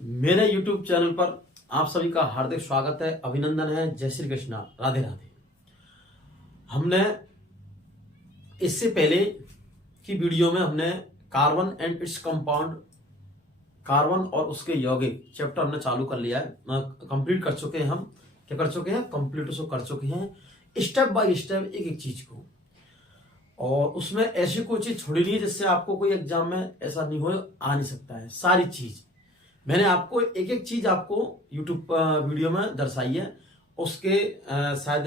मेरे YouTube channel पर आप सभी का हार्दिक स्वागत है, अभिनंदन है। जय श्री कृष्णा, राधे राधे। हमने इससे पहले की वीडियो में हमने carbon and its compound, carbon और उसके यौगिक चैप्टर हमने चालू कर लिया है, कंप्लीट कर चुके हैं। हम क्या कर चुके हैं? कंप्लीट उसको कर चुके हैं, स्टेप बाय स्टेप एक एक चीज को। और उसमें ऐसी कोई चीज छोड़ी नहीं है जिससे आपको कोई एग्जाम में ऐसा नहीं हो, आ नहीं सकता है। सारी चीज मैंने आपको एक एक चीज आपको यूट्यूब वीडियो में दर्शाई है। उसके शायद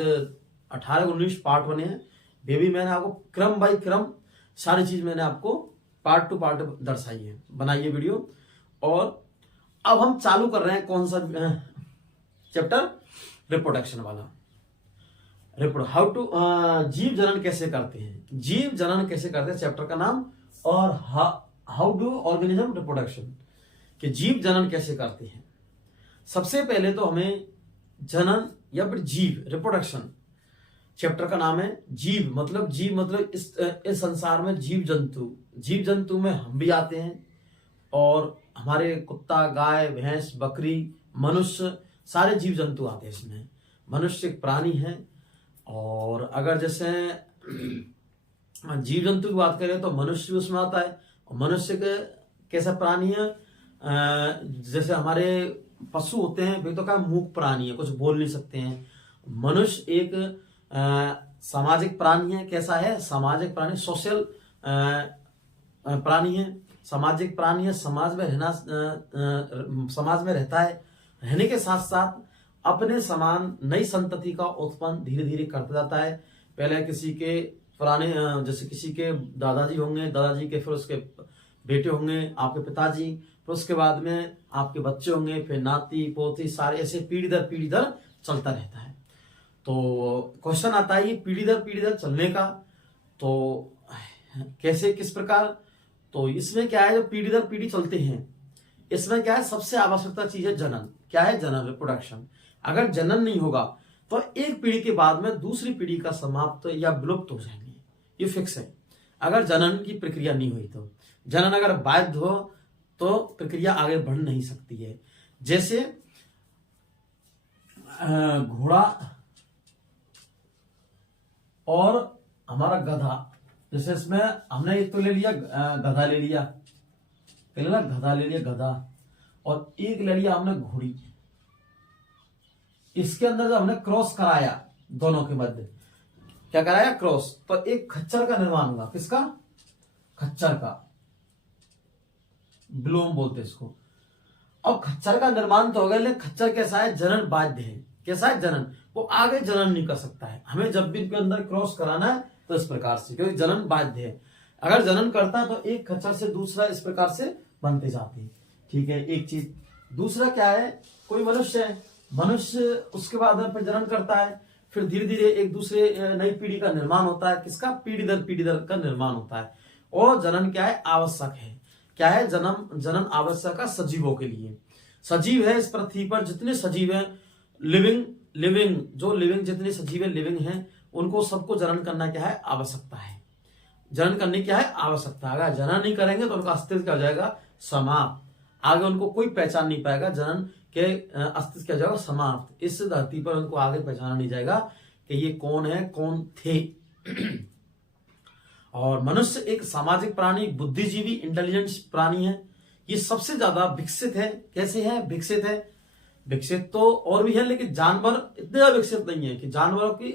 18-19 पार्ट बने हैं। बेबी मैंने आपको क्रम बाय क्रम सारी चीज मैंने आपको पार्ट टू पार्ट दर्शाई है, बनाई है वीडियो। और अब हम चालू कर रहे हैं कौन सा चैप्टर? रिप्रोडक्शन वाला। हाउ टू जीव जनन कैसे करते हैं, जीव जनन कैसे करते हैं चैप्टर का नाम। और हाउ डू ऑर्गेनिज्म रिप्रोडक्शन, कि जीव जनन कैसे करते हैं। सबसे पहले तो हमें जनन या फिर जीव, रिप्रोडक्शन चैप्टर का नाम है। जीव मतलब इस संसार में जीव जंतु में हम भी आते हैं। और हमारे कुत्ता, गाय, भैंस, बकरी, मनुष्य, सारे जीव जंतु आते हैं इसमें। मनुष्य एक प्राणी है। और अगर जैसे जीव जंतु की बात करें तो मनुष्य भी उसमें आता है। और मनुष्य के कैसा प्राणी है? जैसे हमारे पशु होते हैं वे तो क्या मूक प्राणी है, कुछ बोल नहीं सकते हैं। मनुष्य एक सामाजिक प्राणी है। कैसा है? सामाजिक प्राणी, सोशल प्राणी है, सामाजिक प्राणी है। समाज में रहना, समाज में रहता है। रहने के साथ साथ अपने समान नई संतति का उत्पन्न धीरे धीरे करता जाता है। पहले किसी के पुराने, जैसे किसी के दादाजी होंगे, दादाजी के फिर उसके बेटे होंगे, आपके पिताजी, फिर उसके बाद में आपके बच्चे होंगे, फिर नाती पोती, सारे ऐसे पीढ़ी दर चलता रहता है। तो क्वेश्चन आता है ये पीढ़ी दर चलने का, तो कैसे, किस प्रकार? तो इसमें क्या है, जब पीढ़ी दर पीढ़ी चलते हैं, इसमें क्या है, सबसे आवश्यकता चीज है जनन। क्या है? जनन, रिप्रोडक्शन। अगर जनन नहीं होगा तो एक पीढ़ी के बाद में दूसरी पीढ़ी का समाप्त या विलुप्त हो जाएंगे, ये फिक्स है। अगर जनन की प्रक्रिया नहीं हुई तो, जनन अगर बाध्य हो तो प्रक्रिया आगे बढ़ नहीं सकती है। जैसे घोड़ा और हमारा गधा, जैसे इसमें हमने एक तो ले लिया गधा ले लिया, गधा ले लिया गधा, और एक ले लिया हमने घोड़ी। इसके अंदर जब हमने क्रॉस कराया दोनों के मध्य, क्या कराया? क्रॉस, तो एक खच्चर का निर्माण हुआ। किसका? खच्चर का, ब्लोम बोलते इसको। और खच्चर का निर्माण तो हो गया, लेकिन खच्चर कैसा है? जनन बाध्य है। कैसा है? जनन, वो आगे जनन नहीं कर सकता है। हमें जब भी इनके अंदर क्रॉस कराना है तो इस प्रकार से, क्योंकि जनन बाध्य है। अगर जनन करता है तो एक खच्चर से दूसरा इस प्रकार से बनते जाते हैं। ठीक है, एक चीज। दूसरा क्या है? कोई मनुष्य है, मनुष्य उसके बाद फिर जनन करता है, फिर धीरे धीरे एक दूसरे नई पीढ़ी का निर्माण होता है। किसका? पीढ़ी दर का निर्माण होता है। और जनन क्या है? आवश्यक है। क्या है? जनन आवश्यक है सजीवों के लिए। सजीव है इस पृथ्वी पर, जितने सजीव हैं, लिविंग जितने सजीव है, लिविंग हैं, उनको सबको जनन करना क्या है? आवश्यकता है। जनन करने क्या है? आवश्यकता। अगर जनन नहीं करेंगे तो उनका अस्तित्व क्या हो जाएगा? समाप्त। आगे उनको कोई पहचान नहीं पाएगा। जनन के अस्तित्व क्या हो जाएगा? समाप्त। इस धरती पर उनको आगे पहचाना नहीं जाएगा कि ये कौन है, कौन थे। और मनुष्य एक सामाजिक प्राणी, बुद्धिजीवी, इंटेलिजेंस प्राणी है। ये सबसे ज्यादा विकसित है। कैसे है? विकसित है। विकसित तो और भी है, लेकिन जानवर इतने विकसित नहीं है, कि जानवरों की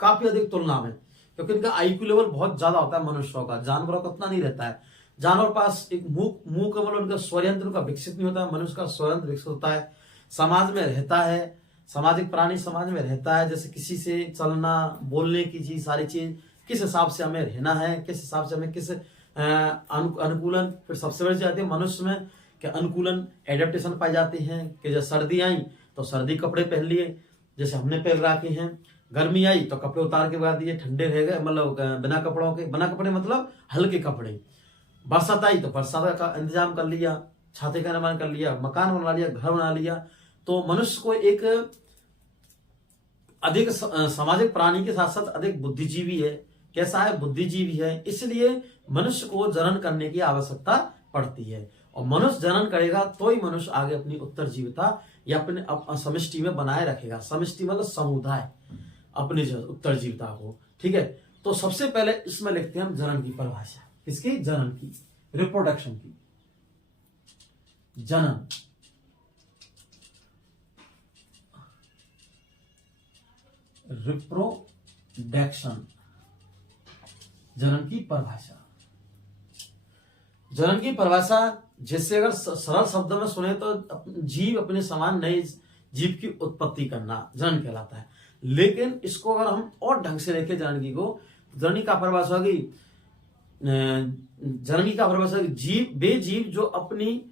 काफी अधिक तुलना में, क्योंकि इनका आईक्यू लेवल बहुत ज्यादा होता है मनुष्यों का। जानवरों का उतना नहीं रहता है। जानवर पास एक मुंह केवल उनका स्वयंत्र उनका विकसित नहीं होता है। मनुष्य का स्वयंत्र विकसित होता है। समाज में रहता है, सामाजिक प्राणी समाज में रहता है। जैसे किसी से चलना, बोलने की चीज, सारी चीज, किस हिसाब से हमें रहना है, किस हिसाब से हमें किस अनुकूलन। फिर सबसे बड़ी जाती है मनुष्य में कि अनुकूलन, एडेप्टेशन पाए जाते हैं। कि जब सर्दी आई तो सर्दी कपड़े पहन लिए, जैसे हमने पहन रखे हैं। गर्मी आई तो कपड़े उतार के बाद दिए, ठंडे रह गए, मतलब बिना कपड़ों के, बिना कपड़े मतलब हल्के कपड़े। बरसात आई तो बरसात का इंतजाम कर लिया, छाते का निर्माण कर लिया, मकान बना लिया, घर बना लिया। तो मनुष्य को एक अधिक सामाजिक प्राणी के साथ साथ अधिक बुद्धिजीवी है। कैसा है? बुद्धिजीवी है। इसलिए मनुष्य को जनन करने की आवश्यकता पड़ती है। और मनुष्य जनन करेगा तो ही मनुष्य आगे अपनी उत्तरजीविता या अपने समष्टि में बनाए रखेगा। समष्टि मतलब समुदाय, अपनी उत्तरजीविता को। ठीक है, तो सबसे पहले इसमें लिखते हैं हम जनन की परिभाषा। किसकी? जनन की, रिप्रोडक्शन की। जनन, रिप्रोडक्शन, जनन की परिभाषा। जनन की परिभाषा जिससे अगर सरल शब्दों में सुने तो जीव अपने समान नए जीव की उत्पत्ति करना जनन कहलाता है। लेकिन इसको अगर हम और ढंग से देखें जननी को, जननी का परिभाषा होगी, जननी का परिभाषा जीव, वे जीव जो अपनी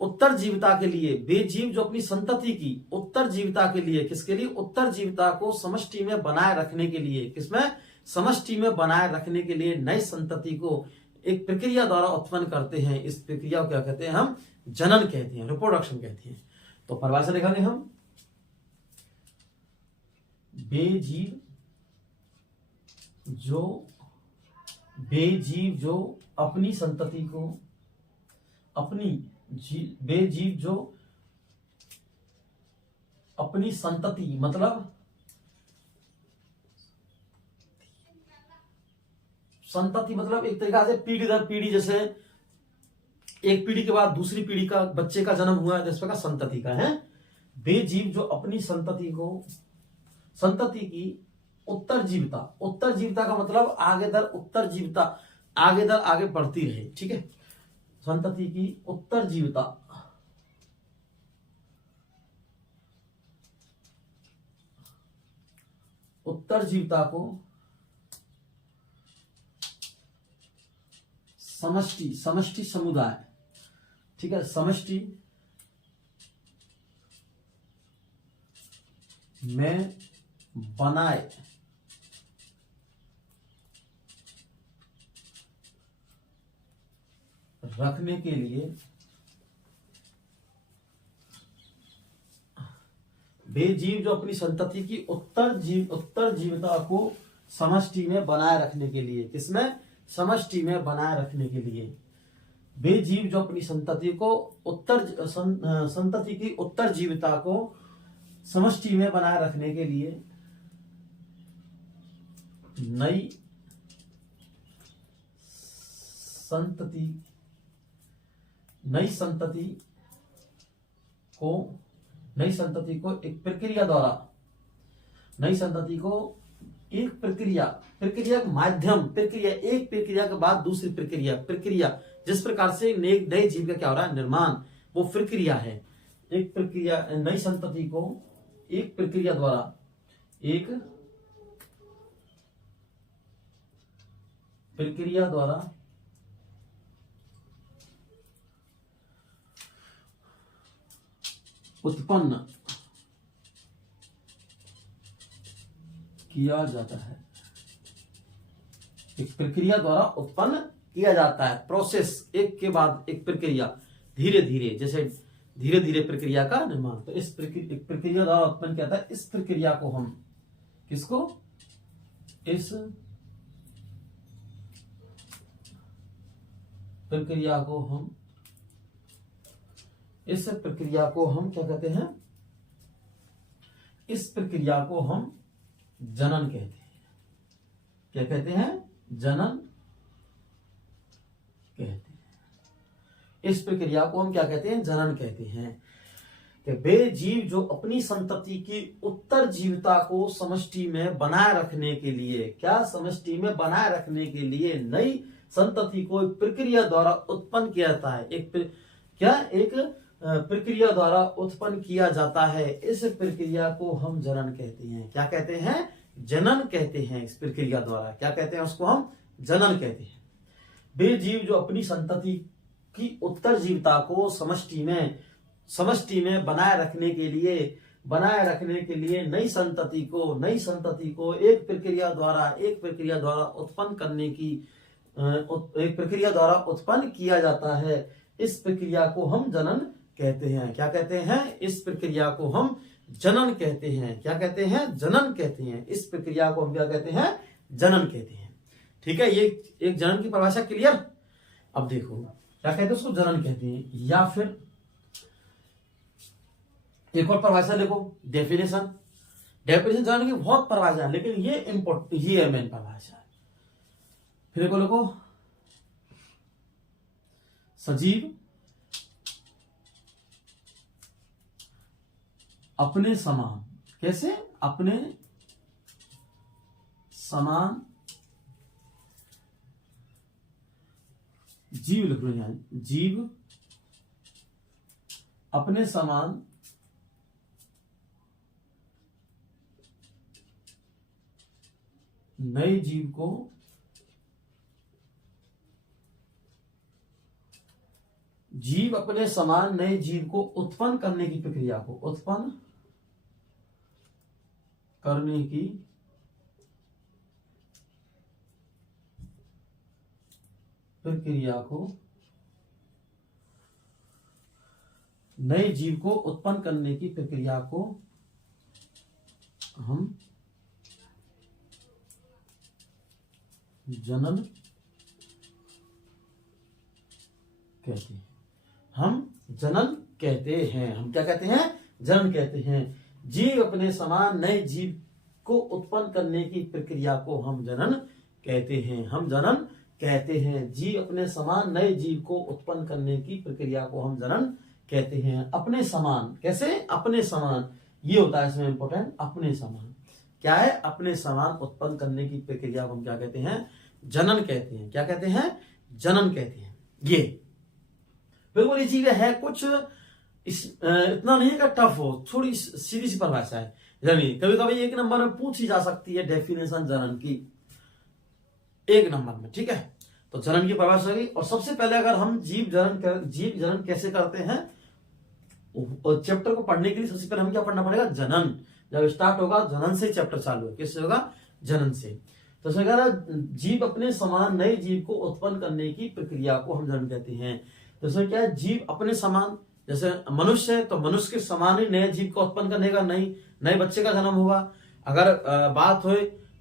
उत्तरजीविता के लिए, वे जीव जो अपनी संतति की उत्तरजीविता के लिए, किसके लिए? उत्तरजीविता को समष्टि में बनाए रखने के लिए, किसमें? समष्टि में बनाए रखने के लिए नई संतति को एक प्रक्रिया द्वारा उत्पन्न करते हैं। इस प्रक्रिया को क्या कहते हैं? हम जनन कहते हैं, रिप्रोडक्शन कहते हैं। तो परिभाषा लिखेंगे हम, वे जीव जो अपनी संतति को, वे जीव जो अपनी संतति मतलब संतति मतलब एक तरीका से पीढ़ी दर पीढ़ी, जैसे एक पीढ़ी के बाद दूसरी पीढ़ी का बच्चे का जन्म हुआ है, जिस प्रकार संतति का है। वे जीव जो अपनी संतति को, संतति की उत्तरजीविता, उत्तरजीविता का मतलब आगे दर उत्तरजीविता, आगे दर आगे बढ़ती रहे। ठीक है, संतति की उत्तरजीविता, उत्तरजीविता को समष्टि, समष्टि समुदाय, ठीक है, समष्टि में बनाए रखने के लिए, वे जीव जो अपनी संतति की उत्तरजीविता को समष्टि में बनाए रखने के लिए, किसमें? समष्टि में बनाए रखने के लिए, वे जीव जो अपनी संतति को संतति की उत्तरजीविता को समष्टि में बनाए रखने के लिए नई संतति को एक प्रक्रिया द्वारा, नई संतति को एक प्रक्रिया माध्यम, एक प्रक्रिया के बाद दूसरी प्रक्रिया जिस प्रकार से नए जीव का क्या हो रहा है? निर्माण, वो प्रक्रिया है। एक प्रक्रिया, नई संतति को एक प्रक्रिया द्वारा, एक प्रक्रिया द्वारा उत्पन्न किया जाता है, एक प्रक्रिया द्वारा उत्पन्न किया जाता है। प्रोसेस, एक के बाद एक प्रक्रिया, धीरे धीरे, जैसे धीरे धीरे प्रक्रिया का निर्माण। तो इस प्रक्रिया द्वारा उत्पन्न किया जाता है। इस प्रक्रिया को हम, किसको? इस प्रक्रिया को हम क्या कहते हैं? इस प्रक्रिया को हम जनन कहते हैं। क्या कहते हैं? जनन कहते हैं। इस प्रक्रिया को हम क्या कहते हैं? जनन कहते हैं। कि वे जीव जो अपनी संतति की उत्तरजीविता को समष्टि में बनाए रखने के लिए, क्या? समष्टि में बनाए रखने के लिए नई संतति को एक प्रक्रिया द्वारा उत्पन्न किया जाता है। एक प्रक्रिया द्वारा उत्पन्न किया जाता है। इस प्रक्रिया को हम जनन कहते हैं। क्या कहते हैं? जनन कहते हैं। इस प्रक्रिया द्वारा क्या कहते हैं? उसको हम जनन कहते हैं। वे जीव जो अपनी संतति की उत्तरजीविता को समष्टि में बनाए रखने के लिए नई संतति को एक प्रक्रिया द्वारा उत्पन्न किया जाता है। इस प्रक्रिया को हम जनन कहते हैं। क्या कहते हैं? इस प्रक्रिया को हम जनन कहते हैं। क्या कहते हैं? जनन कहते हैं। इस प्रक्रिया को हम क्या कहते हैं? जनन कहते हैं। ठीक है, ये एक जनन की परिभाषा क्लियर। अब देखो, क्या कहते हैं उसको, जनन कहते हैं। या फिर एक और परिभाषा देखो, डेफिनेशन। डेफिनेशन जनन की बहुत परिभाषा है, लेकिन ये इंपॉर्टेंट, ये है मेन परिभाषा है। फिर देखो देखो, सजीव अपने समान, कैसे, अपने समान जीव लिख लो यहां, जीव अपने समान नए जीव को अपने समान नए जीव को उत्पन्न करने की प्रक्रिया को, उत्पन्न करने की प्रक्रिया को, नए जीव को उत्पन्न करने की प्रक्रिया को हम जनन कहते हैं। हम जनन कहते हैं। हम क्या कहते हैं, जनन कहते हैं। जीव अपने समान नए जीव को उत्पन्न करने की प्रक्रिया को हम जनन कहते हैं। हम जनन कहते हैं। जीव अपने समान नए जीव को उत्पन्न करने की प्रक्रिया को हम जनन कहते हैं। अपने समान, कैसे, अपने समान, ये होता है इसमें इंपॉर्टेंट, अपने समान। क्या है, अपने समान उत्पन्न करने की प्रक्रिया को हम क्या कहते हैं, जनन कहते हैं। क्या कहते हैं, जनन कहते हैं। ये बिल्कुल ये चीजें है कुछ इतना नहीं है टफ हो, थोड़ी सीधी सी परिभाषा है। यानी कभी कभी एक नंबर में पूछी जा सकती है डेफिनेशन जनन की, एक नंबर में, ठीक है। तो जनन की परिभाषा होगी। और सबसे पहले अगर हम जीव जनन कैसे करते हैं, चैप्टर को पढ़ने के लिए सबसे पहले हमें क्या पढ़ना पड़ेगा, जनन। जब स्टार्ट होगा जनन से चैप्टर चालू है, किससे होगा, जनन से। तो जीव अपने समान नए जीव को उत्पन्न करने की प्रक्रिया को हम जनन कहते हैं। तो इसमें क्या है, जीव अपने समान, जैसे मनुष्य है तो मनुष्य के समान ही नए जीव को उत्पन्न करने का, नए बच्चे का जन्म होगा। अगर बात हो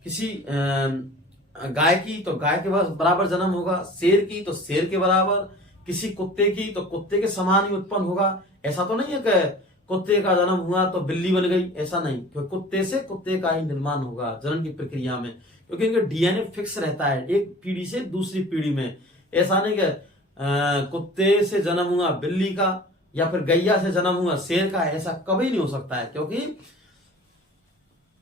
किसी गाय की तो गाय के बराबर जन्म होगा, शेर की तो शेर के बराबर, किसी कुत्ते की तो कुत्ते के समान ही उत्पन्न होगा। ऐसा तो नहीं है कि कुत्ते का जन्म हुआ तो बिल्ली बन गई, ऐसा नहीं, क्योंकि कुत्ते से कुत्ते का ही निर्माण होगा जनन की प्रक्रिया में, क्योंकि इनका डीएनए फिक्स रहता है एक पीढ़ी से दूसरी पीढ़ी में। ऐसा नहीं कि कुत्ते से जन्म हुआ बिल्ली का या फिर गैया से जन्म हुआ शेर का, ऐसा कभी नहीं हो सकता है, क्योंकि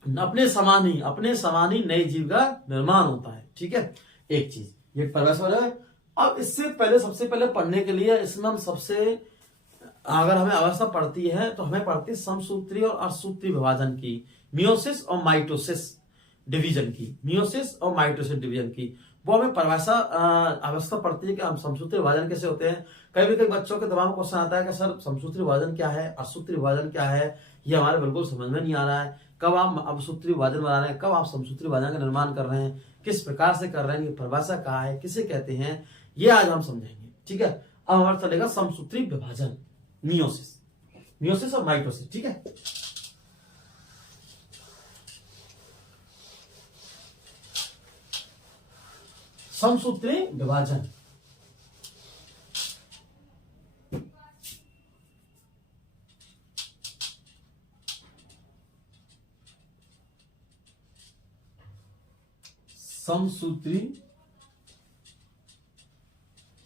अपने समान ही नए जीव का निर्माण होता है। ठीक है, एक चीज ये परिभाषा है। अब इससे पहले सबसे पहले पढ़ने के लिए इसमें हम सबसे, अगर हमें अवस्था पड़ती है तो हमें पड़ती है समसूत्री और अर्धसूत्री विभाजन की, मियोसिस और माइटोसिस डिवीजन की, मियोसिस और माइटोसिस डिवीजन की, वो हमें परिभाषा अवस्था पड़ती है कि हम समसूत्री विभाजन कैसे होते हैं। कई बच्चों के दिमाग में क्वेश्चन आता है कि सर समसूत्री विभाजन क्या है, अर्धसूत्री विभाजन क्या है, ये हमारे बिल्कुल समझ में नहीं आ रहा है। कब आप अर्धसूत्री विभाजन बना रहे हैं, कब आप समसूत्री विभाजन का निर्माण कर रहे हैं, किस प्रकार से कर रहे हैं, ये परिभाषा कहाँ है, किसे कहते हैं, ये आज हम समझेंगे। ठीक है, अब हमारा चलेगा समसूत्री विभाजन, मियोसिस और माइटोसिस। ठीक है, समसूत्री विभाजन। समसूत्री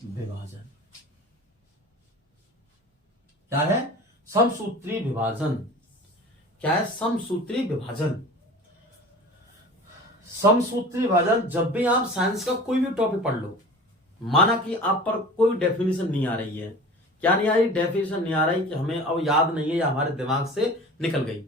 विभाजन क्या है, समसूत्री विभाजन क्या है, समसूत्री विभाजन। समसूत्री विभाजन, जब भी आप साइंस का कोई भी टॉपिक पढ़ लो, माना कि आप पर कोई डेफिनेशन नहीं आ रही है, क्या नहीं आ रही, डेफिनेशन नहीं आ रही कि हमें अब याद नहीं है या हमारे दिमाग से निकल गई,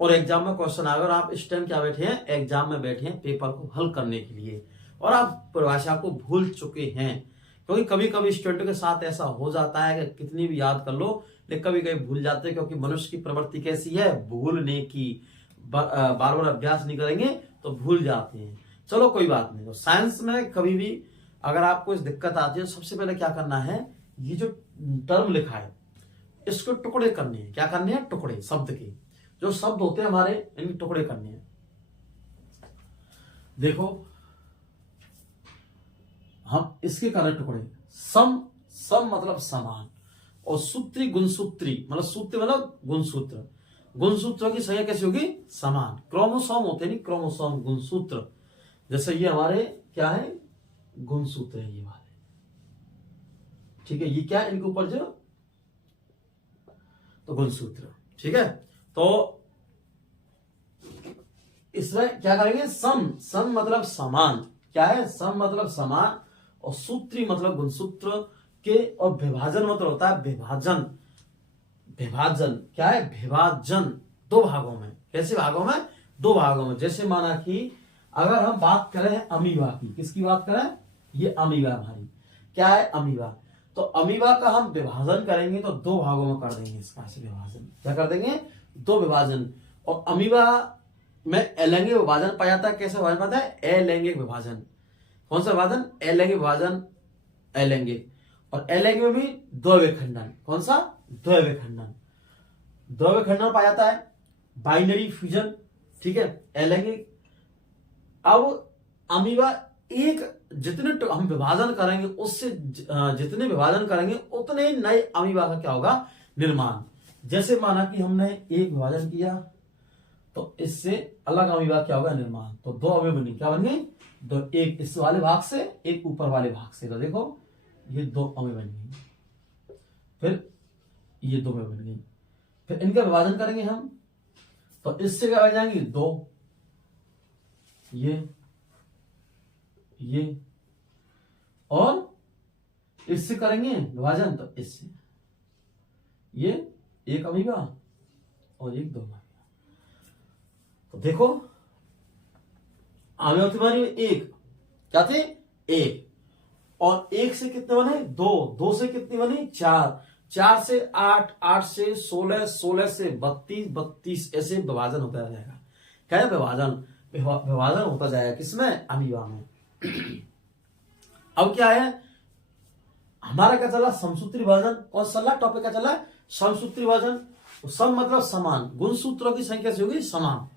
और एग्जाम में क्वेश्चन आएगा और आप इस टाइम क्या बैठे हैं, एग्जाम में बैठे हैं पेपर को हल करने के लिए, और आप परिभाषा को भूल चुके हैं। क्योंकि कभी कभी स्टूडेंटों के साथ ऐसा हो जाता है कि कितनी भी याद कर लो लेकिन कभी कभी भूल जाते हैं, क्योंकि मनुष्य की प्रवृत्ति कैसी है, भूलने की। बार बार अभ्यास नहीं करेंगे तो भूल जाते हैं। चलो कोई बात नहीं। तो साइंस में कभी भी अगर आपको इस दिक्कत आती है, सबसे पहले क्या करना है, ये जो टर्म लिखा है इसको टुकड़े करने हैं। क्या करने हैं, टुकड़े, शब्द के जो शब्द होते हैं हमारे, इनके टुकड़े करने हैं। देखो हम इसके कर रहे टुकड़े, सम मतलब समान, और सूत्री गुणसूत्री मतलब सूत्र मतलब गुणसूत्र, गुणसूत्रों की संख्या कैसी होगी? समान। क्रोमोसोम होते नहीं, क्रोमोसोम गुणसूत्र, जैसे ये हमारे क्या है? गुणसूत्र है ये वाले, ठीक है। ये क्या है इनके ऊपर जो, तो गुणसूत्र, ठीक है। तो इसमें क्या करेंगे? सम, सम मतलब समान, क्या है? सम मतलब समान, और सूत्री मतलब गुणसूत्र के, और विभाजन मतलब होता है विभाजन, विभाजन क्या है? विभाजन दो भागों में। कैसे भागों में? दो भागों में। जैसे माना कि अगर हम बात करें अमीबा की, किसकी बात करें? ये अमीबा हमारी क्या है? अमीबा। तो अमीबा का हम विभाजन करेंगे तो दो भागों में कर देंगे इसका से विभाजन। क्या कर देंगे? दो विभाजन। और अमीबा में अलैंगिक विभाजन पाया जाता है। कैसे विभाजन पाता है? अलैंगिक विभाजन। कौन सा विभाजन? अलैंगिक विभाजन, अलैंगिक। और अलैंगिक में भी द्वैविक खंडन। कौन सा? द्वैविक खंडन। द्वैविक खंडन पाया जाता है, बाइनरी फ्यूजन, ठीक है, अलैंगिक। अब अमीबा एक जितने हम विभाजन करेंगे, उससे जितने विभाजन करेंगे उतने नए अमीबा का क्या होगा? निर्माण। जैसे माना कि हमने एक विभाजन किया तो इससे अलग अमीबा क्या होगा? निर्माण। तो दो अमीबा बनी, क्या बन गई? दो, एक इस वाले भाग से, एक ऊपर वाले भाग से। तो देखो ये दो अमीबा बन गई, फिर ये दो अमीबा बन गई, फिर इनका विभाजन करेंगे हम तो इससे क्या बन जाएंगे? दो, ये और इससे करेंगे विभाजन तो इससे, ये एक अमीबा और एक दो अमीबा। तो देखो अमीबा तुम्हारी एक क्या थे? एक, और एक से कितने बने? दो, दो से कितनी बनी? चार, चार से आठ, आठ से 16, 16 से 32, 32 ऐसे विभाजन होता जाएगा। क्या है? विभाजन, विभाजन होता जाएगा किसमें? अमीबा में। अब क्या है हमारा? क्या चला? समसूत्री विभाजन। और सला टॉपिक क्या चला? समसूत्री विभाजन। सम मतलब समान, गुणसूत्रों की संख्या से होगी समान।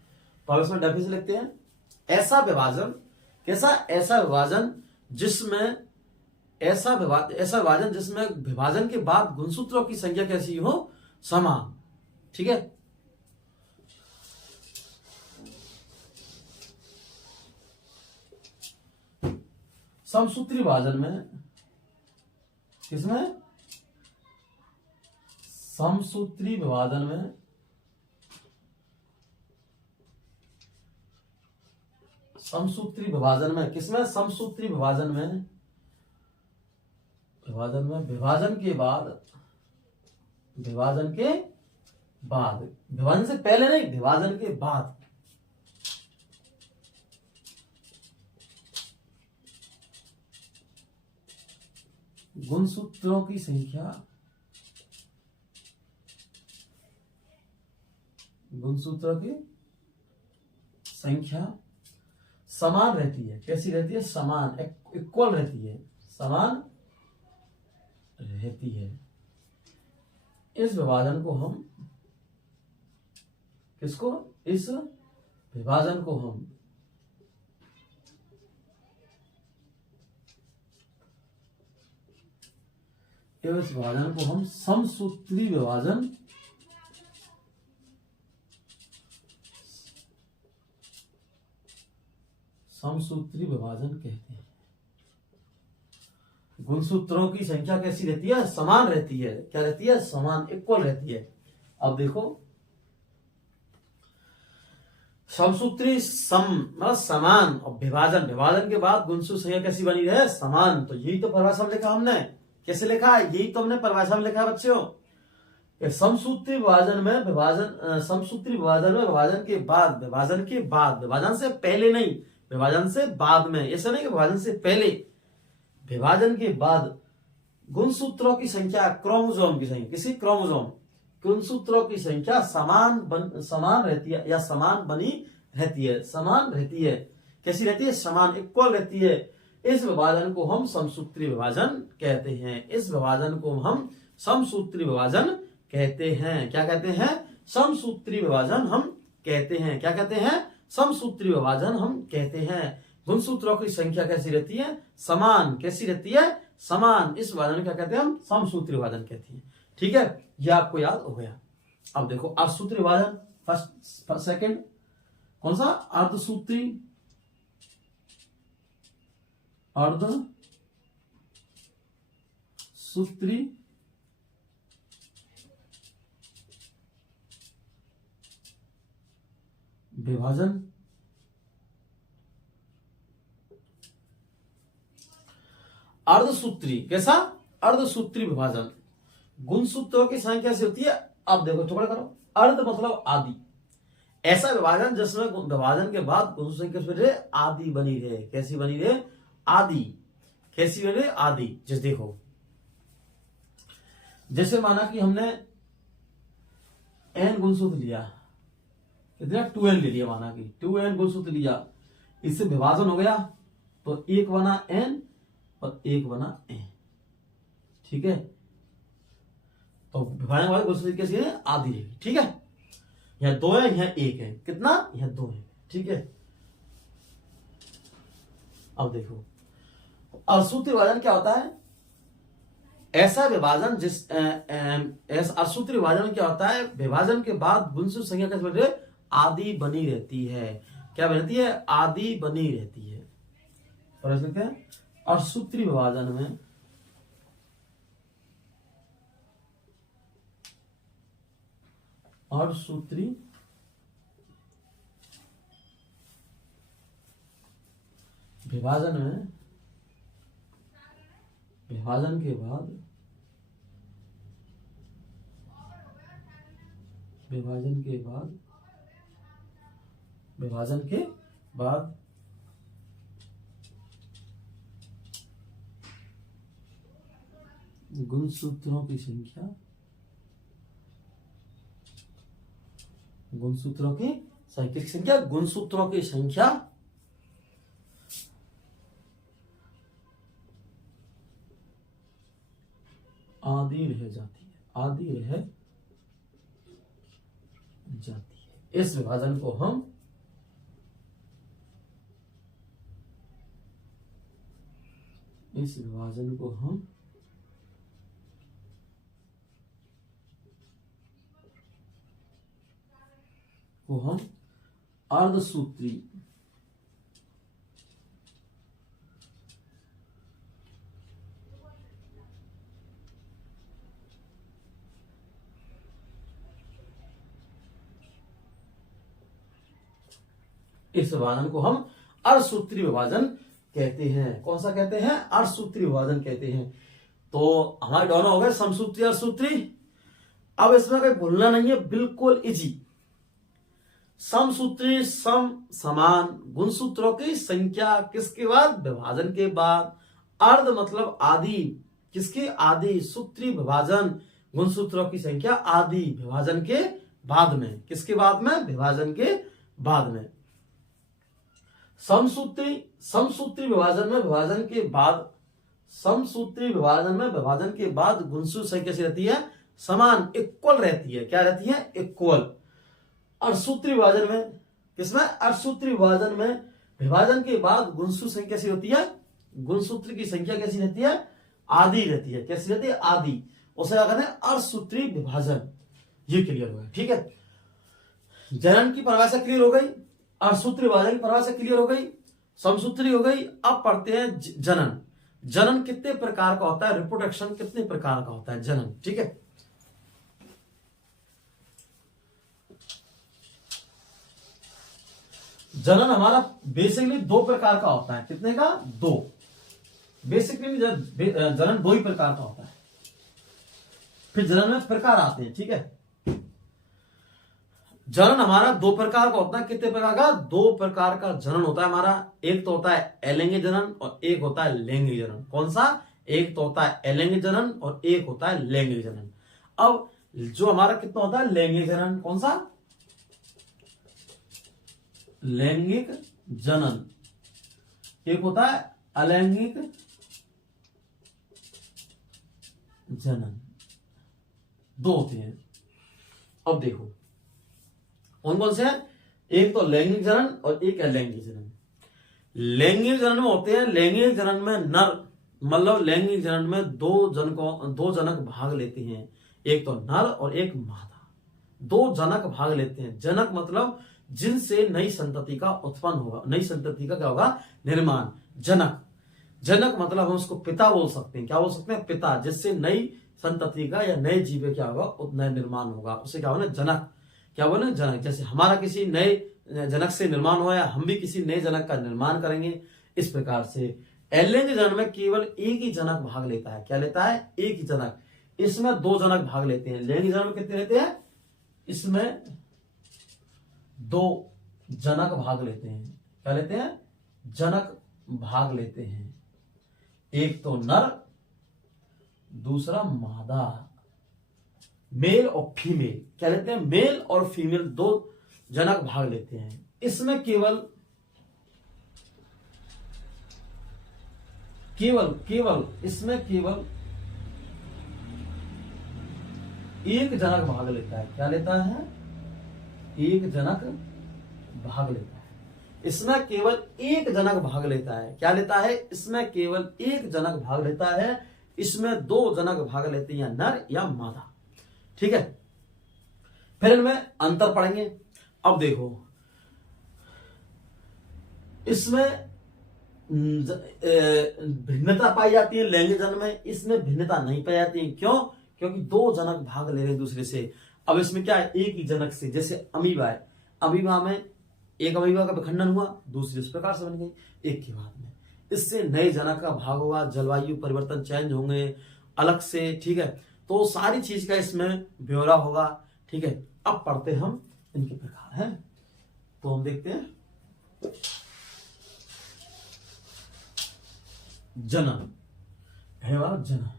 तो अब इसमें डेफिनेशन लिखते हैं, ऐसा विभाजन, कैसा? ऐसा विभाजन जिसमें ऐसा विभाजन जिसमें विभाजन के बाद गुणसूत्रों की संख्या कैसी हो? समान, ठीक है। समसूत्री विभाजन में, किसमें? समसूत्री विभाजन में समसूत्री विभाजन में किसमें? समसूत्री विभाजन में, विभाजन के बाद, विभाजन से पहले नहीं, विभाजन के बाद गुणसूत्रों की संख्या, समान रहती है। कैसी रहती है? समान, इक्वल रहती है, समान रहती है। इस विभाजन को हम, किसको? इस विभाजन को हम समसूत्री विभाजन, कहते हैं। गुणसूत्रों की संख्या कैसी रहती है? समान रहती है। क्या रहती है? समान, इक्वल रहती है। अब देखो समसूत्री मतलब समान, और विभाजन के बाद गुणसूत्र संख्या कैसी बनी रहे? समान। तो यही तो परिभाषा में लिखा हमने। कैसे लिखा? यही तो हमने परिभाषा में लिखा बच्चों। समसूत्री विभाजन में विभाजन से पहले नहीं, विभाजन से बाद में। ऐसा नहीं कि विभाजन से पहले, विभाजन के बाद गुणसूत्रों की संख्या, क्रोमोसोम की संख्या, किसी क्रोमोसोम गुणसूत्रों की संख्या समान रहती है, या समान बनी रहती है, समान रहती है। कैसी रहती है? समान, इक्वल रहती है। इस विभाजन को हम समसूत्री विभाजन कहते हैं। इस विभाजन को हम समसूत्री विभाजन कहते हैं। क्या कहते हैं? समसूत्री विभाजन हम कहते हैं। क्या कहते हैं? समसूत्री विभाजन हम कहते हैं। गुणसूत्रों की संख्या कैसी रहती है? समान। कैसी रहती है? समान, इस विभाजन क्या कहते हैं हम? समसूत्री विभाजन कहते हैं। ठीक है, ये आपको याद हो गया। अब देखो अर्धसूत्री विभाजन, फर्स्ट सेकंड कौन सा? अर्धसूत्री, अर्धसूत्री विभाजन। अर्धसूत्री कैसा? अर्धसूत्री विभाजन गुणसूत्रों की संख्या से होती है। अब देखो टुकड़ा करो, अर्ध मतलब आदि, ऐसा विभाजन जिसमें विभाजन के बाद गुणसूत्र संख्या से रहे आदि बनी रहे। कैसी बनी रहे? आदि। कैसी बनी रहे? आदि। जैसे देखो, जैसे माना कि हमने n गुणसूत्र लिया, कितना? 2n ले लिया, माना कि 2n गुणसूत्र लिया, इससे विभाजन हो गया तो एक बना n और एक बना n। ठीक है, तो विभाजन वाले गुणसूत्र कैसी है? आदि है। ठीक है, यह 2 है, यह 1 है, कितना? यह 2 है। ठीक है, अब देखो अर्धसूत्री विभाजन क्या होता है? ऐसा विभाजन अर्धसूत्री विभाजन में क्या होता है? विभाजन के बाद गुणसूत्र संख्या कैसे बनी रहती है? आदि बनी रहती है। क्या बनती है? आदि बनी रहती है। और ऐसे क्या है? अर्धसूत्री विभाजन में अर्धसूत्री विभाजन में विभाजन के बाद गुणसूत्रों की संख्या आदि रह जाती है। इस विभाजन को हम अर्धसूत्री इस विभाजन को हम अर्धसूत्री विभाजन कहते हैं। कौन सा कहते हैं? अर्धसूत्री विभाजन कहते हैं। तो हमारे दोनों हो गए समसूत्री, अर्धसूत्री। अब इसमें कोई भूलना नहीं है, बिल्कुल इजी। समसूत्री समान गुणसूत्रों की संख्या किसके बाद? विभाजन के बाद। अर्ध मतलब आदि, किसके? आदि। सूत्री विभाजन गुणसूत्रों की संख्या आदि, विभाजन के बाद में। किसके बाद में? विभाजन के बाद में। समसूत्री विभाजन में विभाजन के बाद गुणसूत्र संख्या कैसी रहती है? समान, इक्वल रहती है। क्या रहती है? इक्वल। अर्धसूत्री विभाजन में, किसमें? अर्धसूत्री विभाजन में विभाजन के बाद गुणसूत्र संख्या कैसी होती है? गुणसूत्र की संख्या कैसी रहती है? आदि रहती है। कैसी रहती है? आदि। उसे क्या कहते हैं? अर्धसूत्री विभाजन। ये क्लियर हो गया। ठीक है, जनन की परिभाषा क्लियर हो गई, अर्धसूत्री विभाजन की परिभाषा क्लियर हो गई, समसूत्री हो गई। अब पढ़ते हैं जनन। जनन कितने प्रकार का होता है? रिप्रोडक्शन कितने प्रकार का होता है? जनन। ठीक है, जनन हमारा बेसिकली 2 प्रकार का होता है। कितने का? 2। बेसिकली जनन 2 ही प्रकार का होता है। फिर जनन में प्रकार आते हैं। ठीक है, जनन हमारा 2 प्रकार का होता है। कितने प्रकार का? 2 प्रकार का जनन होता है हमारा। एक तो होता है अलिंग जनन और एक होता है लैंगिक जनन। कौन सा? एक तो होता है अलिंग जनन और एक होता है लैंगिक जनन। अब जो हमारा कितना होता है? लैंगिक जनन। कौन सा? लैंगिक जनन। एक होता है अलैंगिक जनन। 2 होते हैं। अब देखो कौन कौन से हैं? एक तो लैंगिक जनन और एक अलैंगिक जनन। लैंगिक जनन में होते हैं, लैंगिक जनन में नर मतलब लैंगिक जनन में दो जनक भाग लेते हैं, एक तो नर और एक मादा। दो जनक भाग लेते हैं। जनक मतलब जिनसे नई संतति का उत्पन्न होगा, नई संतति का क्या होगा, निर्माण। जनक, जनक मतलब हम उसको पिता बोल सकते हैं। क्या बोल सकते हैं, पिता। जिससे नई संतति का या नए जीव क्या होगा, नया निर्माण होगा, उसे क्या होगा, जनक। क्या बोले, जनक। जैसे हमारा किसी नए जनक से निर्माण हुआ, हम भी किसी नए जनक का निर्माण करेंगे। इस प्रकार से अलिंग जनन में केवल एक ही जनक भाग लेता है। क्या लेता है, एक ही जनक। इसमें दो जनक भाग लेते हैं। लैंगिक जनन में कितने लेते हैं, इसमें दो जनक भाग लेते हैं। क्या लेते हैं, जनक भाग लेते हैं। एक तो नर, दूसरा मादा। मेल और फीमेल क्या लेते हैं, मेल और फीमेल दो जनक भाग लेते हैं। इसमें केवल इसमें केवल एक जनक भाग लेता है। क्या लेता है, एक जनक भाग लेता है। इसमें केवल एक जनक भाग लेता है। क्या लेता है, इसमें केवल एक जनक भाग लेता है। इसमें दो जनक भाग लेते हैं, या नर या मादा। ठीक है, फिर इनमें अंतर पढ़ेंगे। अब देखो, इसमें भिन्नता पाई जाती है लैंगिक जनन में, इसमें भिन्नता नहीं पाई जाती है। क्यों, क्योंकि दो जनक भाग ले रहे हैं दूसरे से। अब इसमें क्या है, एक ही जनक से, जैसे अमीबा है, अमीबा में एक अमीबा का विखंडन हुआ, दूसरी इस प्रकार से बन गई एक के बाद में। इससे नए जनक का भाग होगा, जलवायु परिवर्तन चेंज होंगे अलग से। ठीक है, तो सारी चीज का इसमें ब्यौरा होगा। ठीक है, अब पढ़ते हम इनके प्रकार हैं। तो हम देखते हैं जनन है वाला जनन।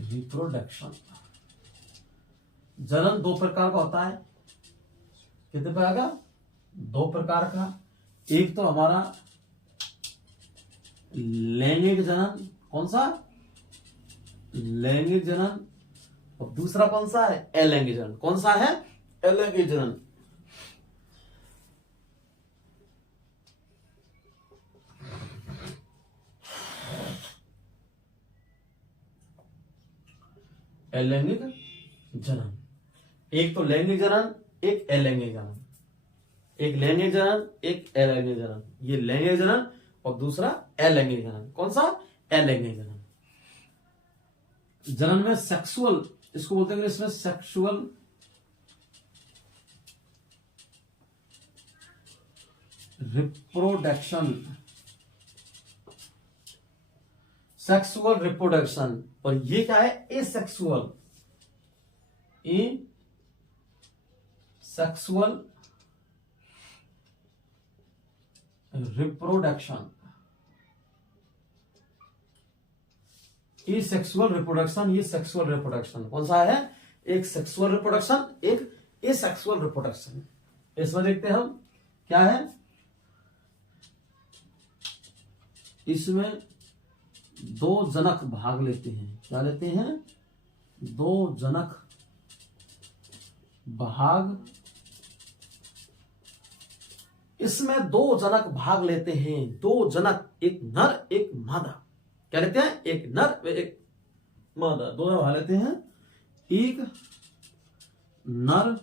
रिप्रोडक्शन। जनन दो प्रकार का होता है। कितने प्रकार का, दो प्रकार का। एक तो हमारा लैंगिक जनन, कौन सा, लैंगिक जनन। और दूसरा कौन सा है, अलैंगिक जनन। कौन सा है, अलैंगिक जनन। अलैंगिक जनन। एक तो लैंगिक जनन, एक अलैंगिक जनन। एक लैंगिक जनन, एक अलैंगिक जनन। ये लैंगिक जनन और दूसरा अलैंगिक जनन। कौन सा, अलैंगिक जनन। जनन में सेक्सुअल, इसको बोलते हैं इसमें सेक्सुअल रिप्रोडक्शन, सेक्सुअल रिप्रोडक्शन। और ये क्या है, एसेक्सुअल, सेक्सुअल रिप्रोडक्शन। ये सेक्सुअल रिप्रोडक्शन, ये सेक्सुअल रिप्रोडक्शन कौन सा है, एक सेक्सुअल रिप्रोडक्शन, एक एसेक्सुअल रिप्रोडक्शन। इसमें देखते हैं हम क्या है, इसमें दो जनक भाग लेते हैं। क्या लेते हैं, दो जनक भाग, इसमें दो जनक भाग लेते हैं। दो जनक, एक नर एक मादा। क्या लेते हैं, एक नर व एक मादा, दोनों भाग लेते हैं। एक नर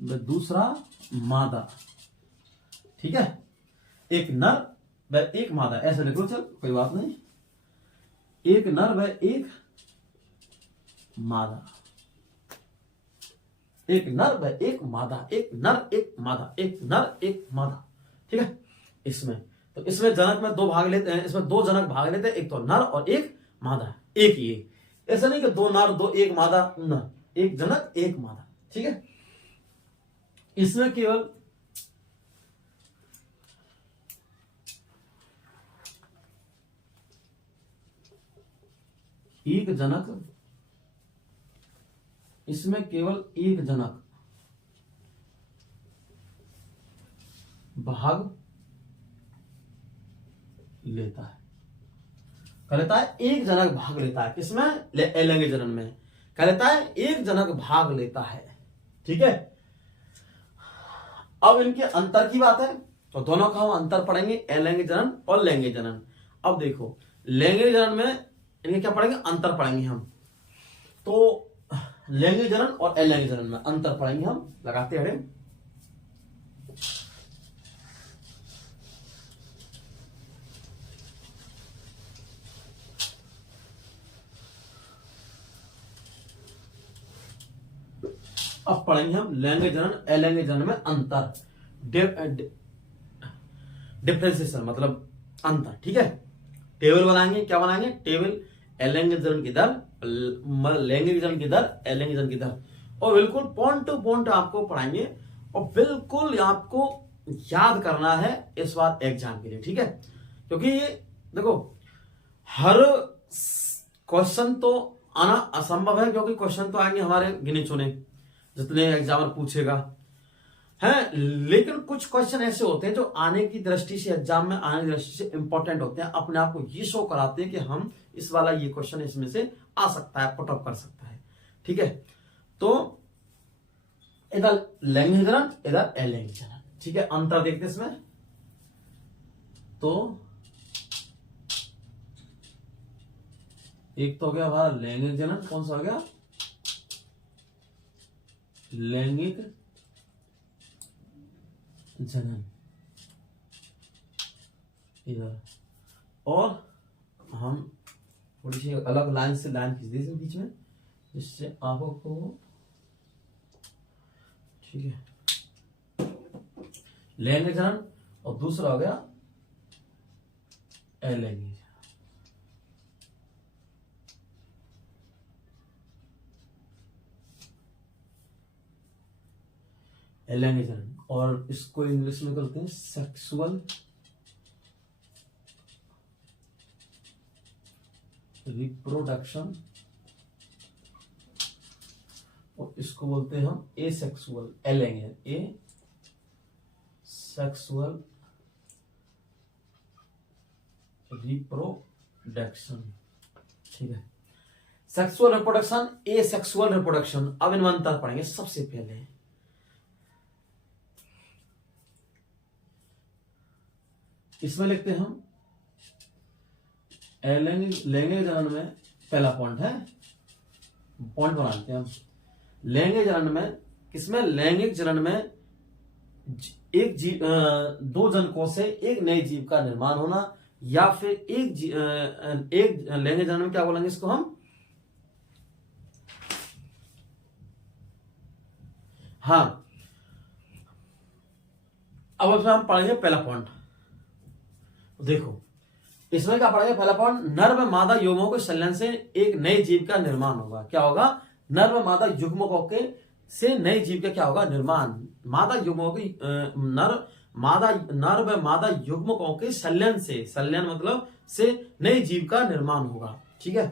व दूसरा मादा। ठीक है, एक नर व एक मादा, ऐसे लिख लो, चल कोई बात नहीं। एक नर व एक मादा, एक नर व एक मादा, एक नर एक मादा, एक नर एक मादा। ठीक है, इसमें तो इसमें जनक में दो भाग लेते हैं, इसमें दो जनक भाग लेते हैं, एक तो नर और एक मादा। एक ही एक, ऐसा नहीं कि दो नर दो एक मादा, न, एक जनक एक मादा। ठीक है, इसमें केवल एक जनक, इसमें केवल एक जनक भाग लेता है। क्या लेता है, एक जनक भाग लेता है। किसमें, अलैंगिक जनन में क्या लेता है, एक जनक भाग लेता है। ठीक है, अब इनके अंतर की बात है तो दोनों का हम अंतर पढ़ेंगे, अलैंगिक जनन और लैंगिक जनन। अब देखो लैंगिक जनन में इनके क्या पढ़ेंगे, अंतर पढ़ेंगे हम। तो लैंगिक जनन और अलैंगिक जनन में अंतर पढ़ेंगे हम, लगाते हैं। अब पढ़ेंगे हम लैंगिक जनन अलैंगिक जनन में अंतर, डिफरेंशिएशन मतलब अंतर। ठीक है, टेबल बनाएंगे, क्या बनाएंगे, टेबल अलैंगिक जनन की दर, लैंगिक जनन की दर, अलैंगिक जनन की दर, और बिल्कुल पॉइंट टू पॉइंट आपको पढ़ाएंगे और बिल्कुल आपको याद करना है इस बार एग्जाम के लिए। ठीक है, क्योंकि ये देखो हर क्वेश्चन तो आना असंभव है, क्योंकि क्वेश्चन तो आएंगे हमारे गिने चुने जितने एग्जामर पूछेगा है, लेकिन कुछ क्वेश्चन ऐसे होते हैं जो आने की दृष्टि से, एग्जाम में आने की दृष्टि से इंपॉर्टेंट होते हैं, अपने आप को ये शो कराते हैं कि हम इस वाला ये क्वेश्चन इसमें से आ सकता है, पुटअप कर सकता है। ठीक है, तो इधर लैंगिक जनन, इधर अलैंगिक जनन। ठीक है, अंतर देखते इसमें। तो एक तो हो गया हमारा लैंगिक जनन, कौन सा हो गया, लैंगिक जनन इधर, और हम थोड़ी सी अलग लाइन से लाइन खींच दीजिए बीच में, जिससे आंखों को, ठीक है, लैंगिक जनन और दूसरा हो गया अलैंगिक। अलैंगिक जनन, और इसको इंग्लिश में करते हैं सेक्सुअल रिप्रोडक्शन, और इसको बोलते हैं हम एसेक्सुअल, अलैंगिक, ए सेक्सुअल रिप्रोडक्शन। ठीक है, सेक्सुअल रिप्रोडक्शन, एसेक्सुअल रिप्रोडक्शन। अब इनमें अंतर पढ़ेंगे। सबसे पहले इसमें लिखते हैं हम लैंगिक जनन में पहला पॉइंट है, पॉइंट बनाते हैं हम। लैंगिक जनन में, किसमें, लैंगिक जनन में एक जीव, दो जनकों से एक नए जीव का निर्माण होना, या फिर एक लैंगिक जनन में क्या बोलेंगे इसको हम, हाँ। अब इसमें हम पढ़ेंगे पहला पॉइंट। देखो इसमें क्या पढ़ेंगे, पहला पॉइंट, नर व मादा युग्मकों के संलयन से एक नए जीव का निर्माण होगा। क्या होगा, नर व मादा युग्मकों के से नए जीव का क्या होगा, निर्माण। मादा युग्मकों की नर व मादा युग्मकों के संलयन से, संलयन मतलब से नए जीव का निर्माण होगा। ठीक है,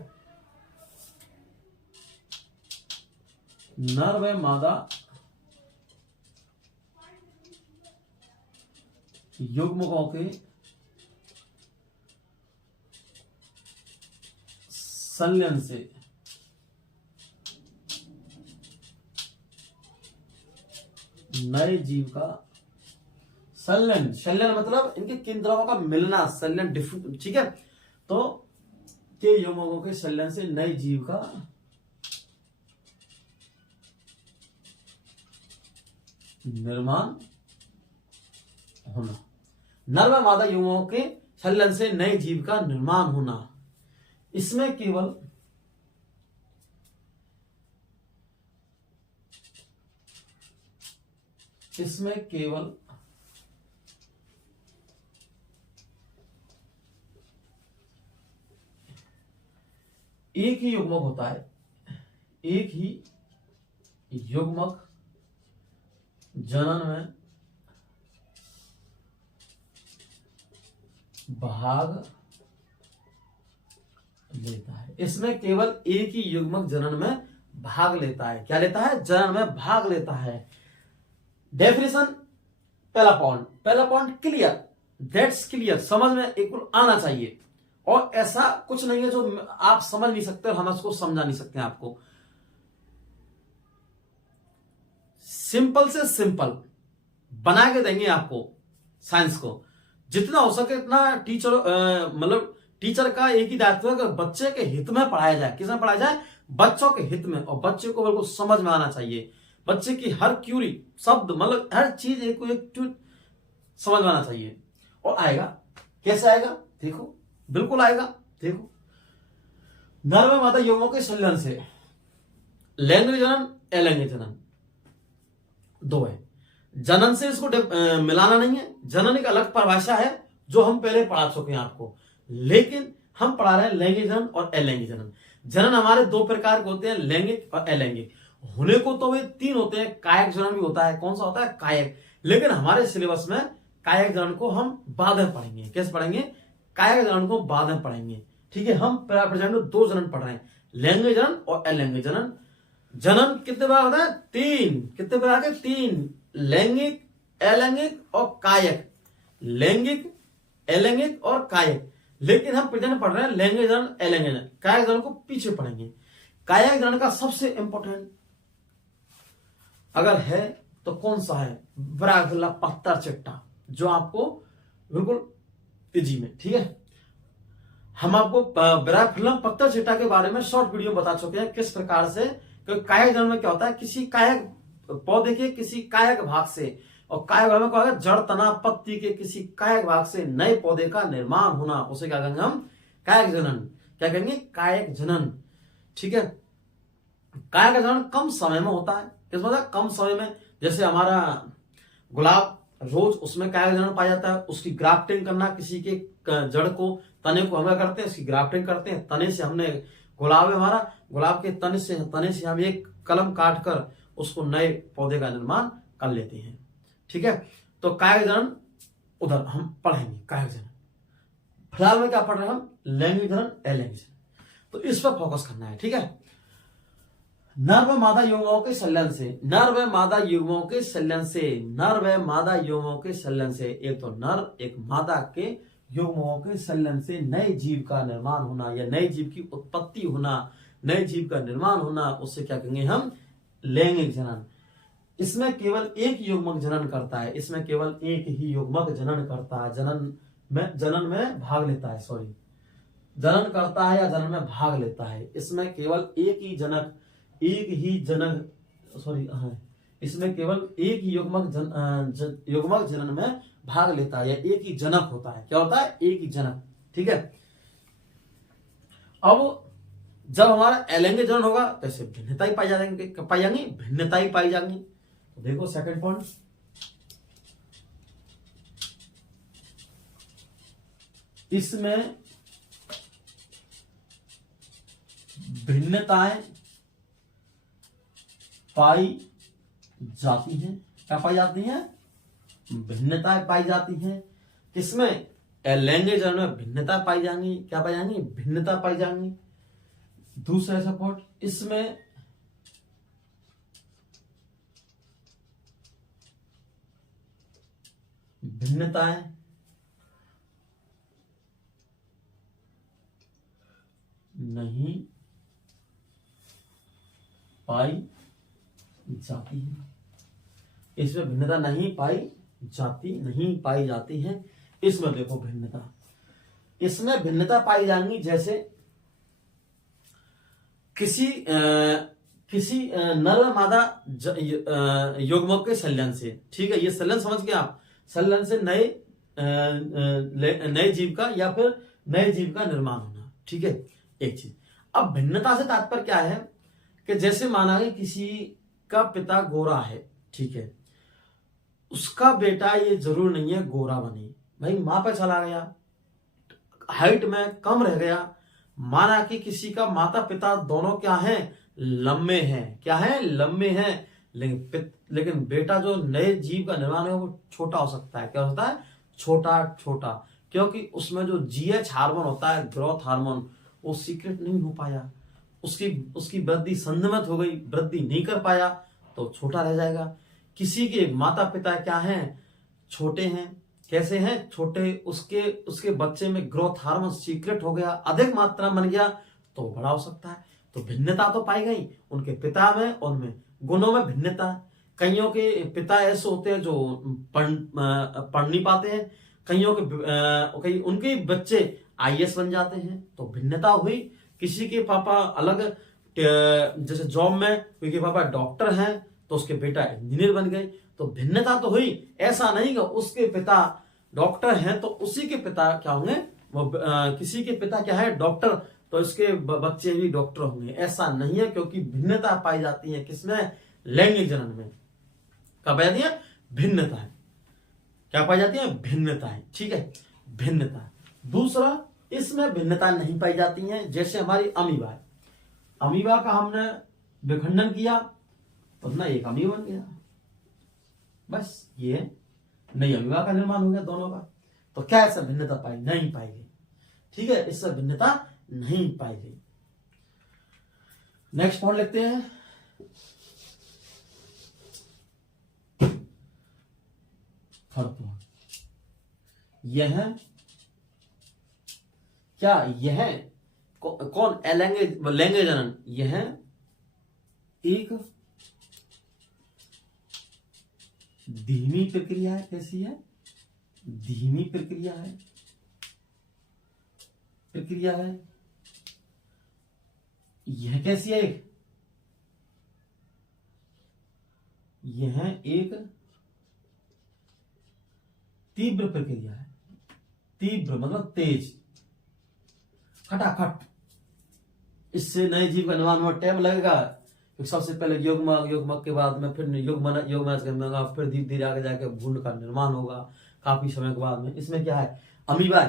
नर व मादा युग्मकों के संलयन से नए जीव का, संलयन, संलयन मतलब इनके केंद्रों का मिलना, संलयन। ठीक है, तो के युग्मकों के संलयन से नए जीव का निर्माण होना। नर व मादा युग्मकों के संलयन से नए जीव का निर्माण होना। इसमें केवल एक ही युग्मक होता है, एक ही युग्मक जनन में भाग लेता है। इसमें केवल एक ही युग्मक जनन में भाग लेता है। क्या लेता है, जनन में भाग लेता है। डेफिनेशन, पहला पॉइंट क्लियर, दैट्स क्लियर, समझ में एक आना चाहिए, और ऐसा कुछ नहीं है जो आप समझ नहीं सकते और हम उसको समझा नहीं सकते हैं आपको। सिंपल से सिंपल, बना के देंगे आपको साइंस को। जितना हो सके इतना टीचर मतलब टीचर का एक ही दायित्व है कि बच्चे के हित में पढ़ाया जाए। किसमें पढ़ाया जाए? बच्चों के हित में। और बच्चे को बिल्कुल समझ में आना चाहिए। बच्चे की हर क्यूरी शब्द मतलब हर चीज एक समझ में आना चाहिए। और आएगा कैसे आएगा? देखो बिल्कुल आएगा। देखो नर व मादा युग्मों के संलयन से लैंगिक जनन अलैंगिक जनन दो है। जनन से इसको मिलाना नहीं है। जनन एक अलग परिभाषा है जो हम पहले पढ़ा चुके हैं आपको, लेकिन हम पढ़ा रहे हैं लैंगिक जनन और अलैंगिक जनन। जनन हमारे दो प्रकार के होते हैं, लैंगिक और अलैंगिक। होने को तो वे तीन होते हैं, कायक जनन भी होता है। कौन सा होता है? कायक। लेकिन हमारे सिलेबस में कायक जनन को हम बाद में पढ़ेंगे। कैसे पढ़ेंगे? कायक जनन को बाद में पढ़ेंगे। ठीक है, हम प्रेजेंट में दो जनन पढ़ रहे हैं, लैंगिक जनन और अलैंगिक जनन। जनन कितने बार होता है? तीन। कितने बार के? तीन। लैंगिक, अलैंगिक और कायक। लैंगिक, अलैंगिक और कायक। लेकिन हम प्रेजेंट पढ़ रहे हैं लैंगिक जनन, अलैंगिक जनन। कायक जनन को पीछे पढ़ेंगे। कायक जनन का सबसे इंपॉर्टेंट अगर है तो कौन सा है? ब्रागला पत्थर चिट्टा, जो आपको बिल्कुल इजी में। ठीक है, हम आपको ब्रागफिल्म पत्थर चिट्टा के बारे में शॉर्ट वीडियो बता चुके हैं किस प्रकार से। क्योंकि कायक जनन में क्या होता है? किसी कायक पौधे के किसी कायक भाग से, और कायक भाग में क्या होगा? जड़, तना, पत्ती के किसी कायक भाग से नए पौधे का निर्माण होना, उसे क्या कहेंगे हम? कायक जनन। क्या कहेंगे? कायक जनन। ठीक है, कायक जनन कम समय में होता है। किस मतलब? कम समय में। जैसे हमारा गुलाब, रोज, उसमें कायक जनन पाया जाता है। उसकी ग्राफ्टिंग करना, किसी के जड़ को, तने को हम क्या करते हैं? उसकी ग्राफ्टिंग करते हैं। तने से हमने गुलाब है हमारा, गुलाब के तने से हम एक कलम काट कर उसको नए पौधे का निर्माण कर लेते हैं। ठीक है, तो कायक जनन उधर हम पढ़ेंगे। कायक जनन फिलहाल में क्या पढ़ रहे हैं हम? लैंगिक जनन, अलैंगिक जनन। तो इस पर फोकस करना है। ठीक है, नर व मादा युग्मों के संलयन से, नर व मादा युग्मों के संलयन से, नर व मादा युग्मों के संलयन से, एक तो नर एक मादा के युग्मों के संलयन से नए जीव का निर्माण होना या नए जीव की उत्पत्ति होना, नए जीव का निर्माण होना, उससे क्या कहेंगे हम? लैंगिक जनन। इसमें केवल एक युग्मक जनन करता है। इसमें केवल एक ही युग्मक जनन करता है। जनन में भाग लेता है। सॉरी, जनन करता है या जनन में भाग लेता है। इसमें केवल एक ही जनक, इसमें केवल एक ही युग्मक जनन में भाग लेता है या एक ही जनक होता है। क्या होता है? एक ही जनक। ठीक है, अब जब हमारा अलैंगिक जनन होगा तो ऐसे भिन्नता ही पाई जाएंगी, भिन्नता ही पाई जाएंगी। तो देखो सेकंड पॉइंट, इसमें भिन्नताएं पाई जाती हैं। क्या पाई जाती हैं? भिन्नताएं पाई जाती हैं। किसमें? लैंगिक जनन में भिन्नता पाई जाएंगी। क्या पाई जाएंगी? भिन्नता पाई जाएंगी। दूसरा सपोर्ट, इसमें भिन्नताएं नहीं पाई जाती है। इसमें भिन्नता नहीं पाई जाती है। इसमें देखो भिन्नता, इसमें भिन्नता पाई जाएंगी। जैसे किसी नर मादा युग्मक के संलयन से। ठीक है, ये संलयन समझ गए आप? संलयन से नए जीव का या फिर नए जीव का निर्माण होना। ठीक है, एक चीज। अब भिन्नता से तात्पर्य क्या है? कि जैसे माना है किसी का पिता गोरा है, ठीक है, उसका बेटा ये जरूर नहीं है गोरा बने। भाई मां पे चला गया, हाइट में कम रह गया, माना कि किसी का माता पिता दोनों क्या हैं? लंबे हैं। क्या है? लंबे हैं। लेकिन बेटा जो नए जीव का निर्माण है वो छोटा हो सकता है। क्या होता है? छोटा, क्योंकि उसमें जो जीएच हार्मोन होता है, ग्रोथ हार्मोन, वो सीक्रेट नहीं हो पाया। उसकी वृद्धि संयमित हो गई, वृद्धि नहीं कर पाया, तो छोटा रह जाएगा। किसी के माता पिता क्या हैं? छोटे हैं। कैसे हैं? छोटे। उसके बच्चे में ग्रोथ हार्मोन सीक्रेट हो गया, अधिक मात्रा बन गया, तो बड़ा हो सकता है। तो भिन्नता तो पाई गई उनके पिता में, उनमें गुणों में भिन्नता। कईयों के पिता ऐसे होते हैं जो पढ़ नहीं पाते हैं, कईयों के कई उनके बच्चे आईएएस बन जाते हैं, तो भिन्नता हुई। किसी के पापा अलग जैसे जॉब में, कोई के पापा डॉक्टर हैं तो उसके बेटा इंजीनियर बन गए, तो भिन्नता तो हुई। ऐसा नहीं कि उसके पिता डॉक्टर हैं तो उसी के पिता क्या होंगे, वो किसी के पिता क्या है डॉक्टर तो इसके बच्चे भी डॉक्टर होंगे, ऐसा नहीं है। क्योंकि भिन्नता पाई जाती है किसमें, लैंगिक जनन में। क्या पाई जाती है, भिन्नता है। क्या पाई जाती है, भिन्नता है। ठीक है, भिन्नता। दूसरा, इसमें भिन्नता नहीं पाई जाती है, जैसे हमारी अमीबा है। अमीबा का हमने विखंडन किया तो ना एक अमीबा बन गया, बस ये नई अमीबा का निर्माण हो गया दोनों का। तो क्या ऐसा भिन्नता पाई, नहीं पाई गई। ठीक है, इससे भिन्नता नहीं पाई गई। नेक्स्ट पॉइंट लिखते हैं, यह क्या, यह कौन लैंगिक जनन, यह एक धीमी प्रक्रिया है। कैसी है, धीमी प्रक्रिया है, यह कैसी है, यह एक तीव्र प्रक्रिया है। तीव्र मतलब तेज, खटाखट। इससे नए जीव का निर्माण में टाइम लगेगा, क्योंकि सबसे पहले युग्मक के बाद में फिर युग्मनज होगा, फिर धीरे धीरे आगे जाके भ्रूण का निर्माण होगा काफी समय के बाद में। इसमें क्या है, अमीबा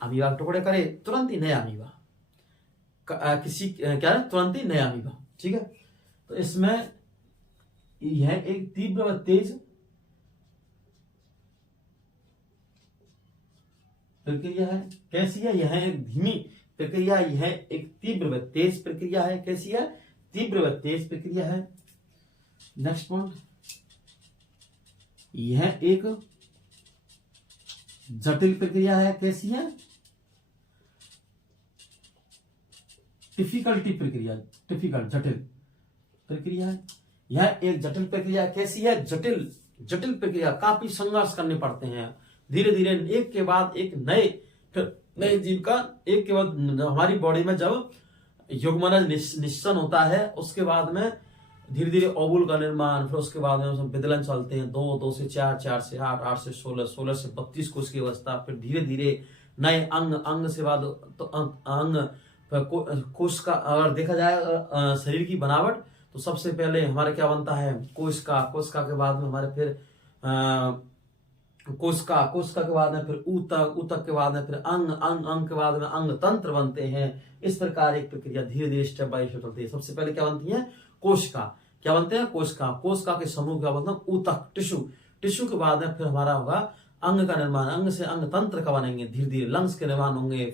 के टुकड़े करे तुरंत ही नया अमीबा, किसी क्या है, तुरंत ही नया अमीबा। ठीक है, तो इसमें यह एक तीव्र व तेज प्रक्रिया है। कैसी है, यह एक धीमी प्रक्रिया, यह एक तीव्र व तेज प्रक्रिया है। कैसी है, तीव्र व तेज प्रक्रिया है। नेक्स्ट पॉइंट, यह एक जटिल प्रक्रिया है। कैसी है, डिफिकल्टी प्रक्रिया, जटिल प्रक्रिया है। यह एक जटिल प्रक्रिया। कैसी है, जटिल प्रक्रिया, काफी संघर्ष करने पड़ते हैं। धीरे धीरे एक के बाद एक नए जीव का, एक के बाद हमारी बॉडी में जब युग्मनज निश्चन होता है, उसके बाद में धीरे धीरे ओवुल का निर्माण, फिर उसके बाद में उसमें विदलन चलते हैं, 2 से 4, 4 से 8, 8 से 16, 16 से 32 कोष की अवस्था, फिर धीरे धीरे नए अंग से बाद तो अंग कोष का। अगर देखा जाए शरीर की बनावट, तो सबसे पहले हमारे क्या बनता है, कोशिका के बाद में हमारे फिर कोशिका के बाद में फिर ऊतक के बाद में फिर अंग के बाद में अंग तंत्र बनते हैं। इस प्रकार एक प्रक्रिया धीरे धीरे स्टेप बाय स्टेप चलती है। सबसे पहले क्या बनती है, कोशिका। क्या बनते हैं, कोशिका के समूह क्या बनता है, ऊतक, टिश्यू के बाद में फिर हमारा होगा अंग का निर्माण, अंग से अंग तंत्र का बनेंगे, धीरे धीरे लंग्स के निर्माण होंगे,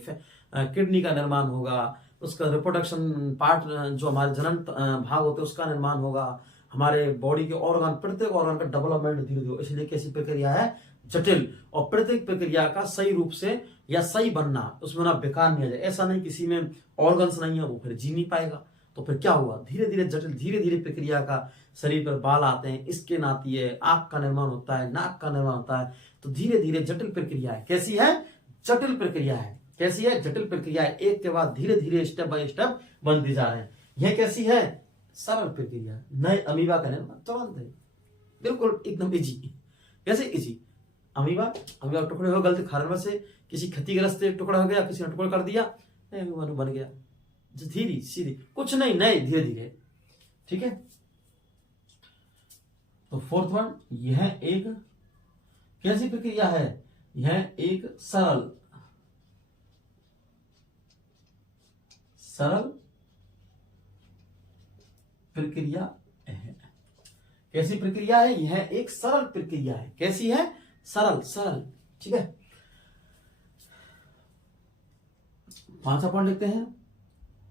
किडनी का निर्माण होगा, उसका रिप्रोडक्शन पार्ट जो हमारे जनन भाग होते हैं उसका निर्माण होगा, हमारे बॉडी के ऑर्गन, प्रत्येक ऑर्गन का डेवलपमेंट धीरे धीरे। इसलिए कैसी प्रक्रिया है, जटिल। और प्रत्येक प्रक्रिया का सही रूप से या सही बनना, उसमें ना बेकार नहीं आ जाए। ऐसा नहीं किसी में ऑर्गन्स नहीं है वो फिर जी नहीं पाएगा, तो फिर क्या हुआ, धीरे धीरे जटिल, धीरे धीरे प्रक्रिया का शरीर पर बाल आते हैं, इसके नाती है, आंख का निर्माण होता है, नाक का निर्माण होता है, तो धीरे धीरे जटिल प्रक्रिया है। कैसी है, जटिल प्रक्रिया है। कैसी है, जटिल प्रक्रिया है। एक के बाद धीरे धीरे स्टेप बाय स्टेप बनती जा रहे हैं। यह कैसी है, सरल प्रक्रिया, नए अमीबा का निर्माण तुरंत है, बिल्कुल एकदम इजी। कैसे इजी, अमीबा टुकड़े हो, गलती खाने से किसी क्षतिग्रस्त एक टुकड़ा हो गया, किसी ने टुकड़ा कर दिया, अमीबा बन गया, धीरे सीधी, कुछ नहीं, नए धीरे धीरे। ठीक है, तो फोर्थ वन, यह एक कैसी प्रक्रिया है, यह एक सरल प्रक्रिया है। कैसी प्रक्रिया है, यह एक सरल प्रक्रिया है। कैसी है, सरल। ठीक है, 5वां पॉइंट लिखते हैं,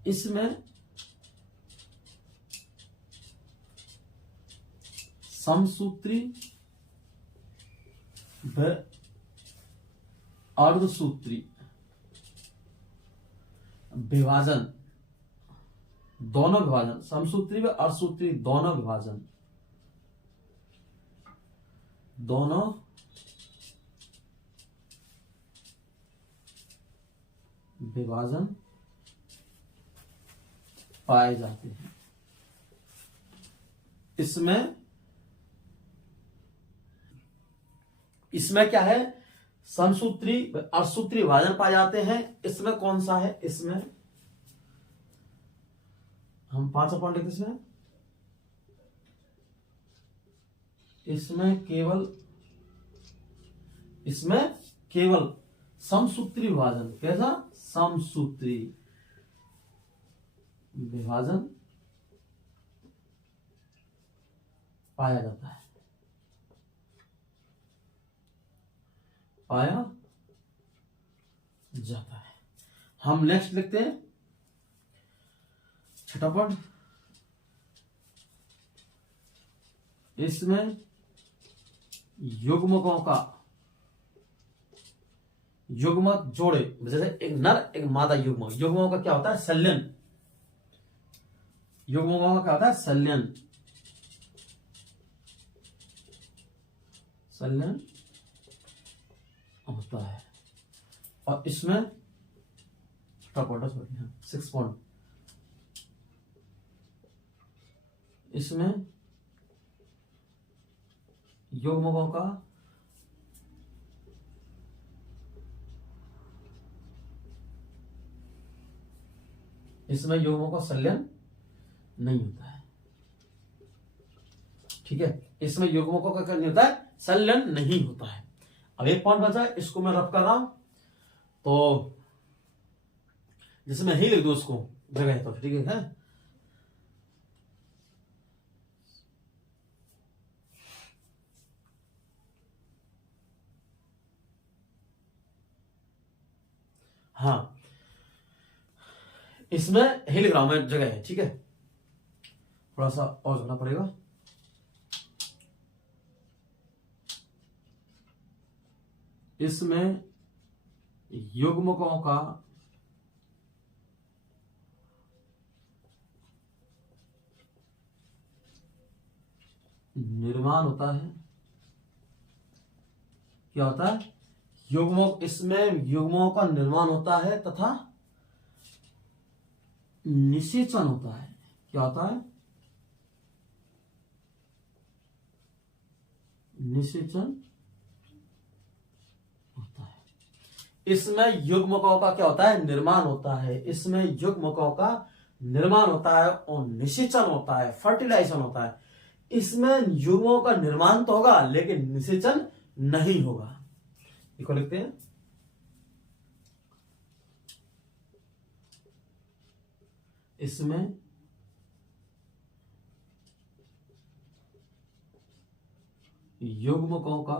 इसमें समसूत्री व अर्धसूत्री विभाजन, दोनों विभाजन, समसूत्री व अर्धसूत्री दोनों विभाजन दोनों विभाजन पाए जाते हैं। इसमें क्या है, समसूत्री अर्धसूत्री विभाजन पाए जाते हैं। इसमें कौन सा है, इसमें हम 5 पॉइंट लिखते हैं। इसमें केवल समसूत्री विभाजन, कैसा, समसूत्री विभाजन पाया जाता है, पाया जाता है। हम नेक्स्ट लिखते हैं 6 पॉइंट। इसमें युग्मकों का युग्मक जोड़े, जैसे एक नर एक मादा युग्मक, युग्मकों का क्या होता है, संलयन। युग्मकों का क्या होता है, संलयन होता है। और इसमें 6 पॉइंट, इसमें युग्मकों का संलयन नहीं होता है। ठीक है, इसमें युग्मकों का क्या नहीं होता है, संलयन नहीं होता है। अब एक पॉइंट बचा है, इसको मैं रफ कर रहा हूं, तो जिसमें ही लिख दो उसको जगह है तो ठीक है। हाँ, इसमें ही लिख रहा हूं मैं, जगह है, ठीक है। थोड़ा सा और करना पड़ेगा। इसमें युग्मकों का निर्माण होता है, क्या होता है, युग्मक, इसमें युग्मों का निर्माण होता है तथा निषेचन होता है। क्या होता है, निषेचन होता है। इसमें युग्मकों का क्या होता है, निर्माण होता है। इसमें युग्मकों का निर्माण होता है और निषेचन होता है, फर्टिलाइजेशन होता है। इसमें युग्मों का निर्माण तो होगा लेकिन निषेचन नहीं होगा। इसको लिखते हैं, इसमें युग्मकों का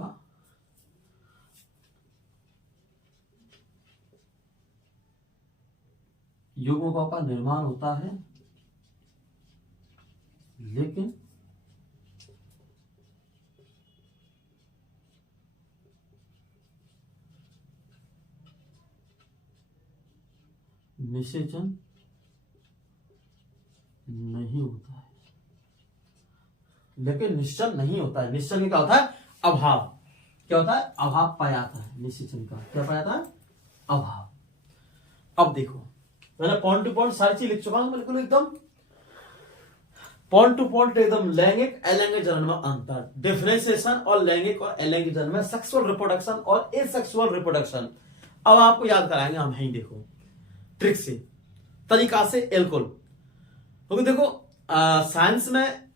निर्माण होता है लेकिन निषेचन नहीं होता है। लेकिन निश्चन नहीं होता है। निश्चन में क्या होता है, अभाव। क्या होता है, अभाव पाया जाता है। निश्चन का क्या पाया जाता है, अभाव। अब देखो, मैंने पॉइंट टू पॉइंट सारी चीज लिख चुका हूं बिल्कुल एकदम पॉइंट टू पॉइंट एकदम। लैंगिक अलैंगिक जनन में अंतर, डिफरेंशिएशन और लैंगिक और अलैंगिक जनन में, सेक्सुअल रिप्रोडक्शन और एसेक्सुअल रिप्रोडक्शन। अब आपको याद कराएंगे हम, यहीं देखो ट्रिक से, तरीका से, एल्कोल। क्योंकि देखो साइंस में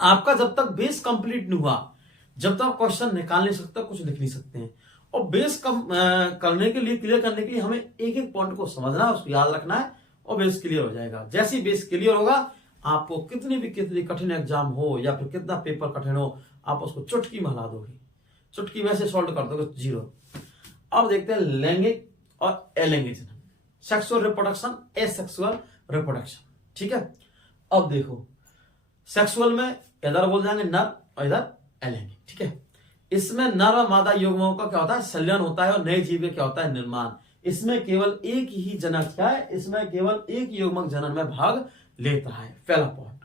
आपका जब तक बेस कंप्लीट नहीं हुआ, जब तक क्वेश्चन निकाल नहीं सकते, कुछ लिख नहीं सकते हैं। और बेस करने के लिए, क्लियर करने के लिए हमें एक एक पॉइंट को समझना है, उसको याद रखना है और बेस क्लियर हो जाएगा। जैसे ही बेस क्लियर होगा, आपको कितनी कठिन एग्जाम हो या फिर कितना पेपर कठिन हो, आप उसको चुटकी में हिला दोगे, चुटकी में से सॉल्व कर दोगे, 0। अब देखते हैं लैंगिक और अलैंगिक जनन, सेक्सुअल रिप्रोडक्शन, एसेक्सुअल रिप्रोडक्शन। ठीक है, अब देखो सेक्सुअल में इधर बोल जाएंगे नर और इधर अलैंगिक। ठीक है, इसमें नर और मादा युग्मों का क्या होता है, संलयन होता है और नए जीव का क्या होता है, निर्माण। इसमें केवल एक ही जनक क्या है, इसमें केवल एक युग्मक जनन में भाग लेता है। पहला पॉइंट।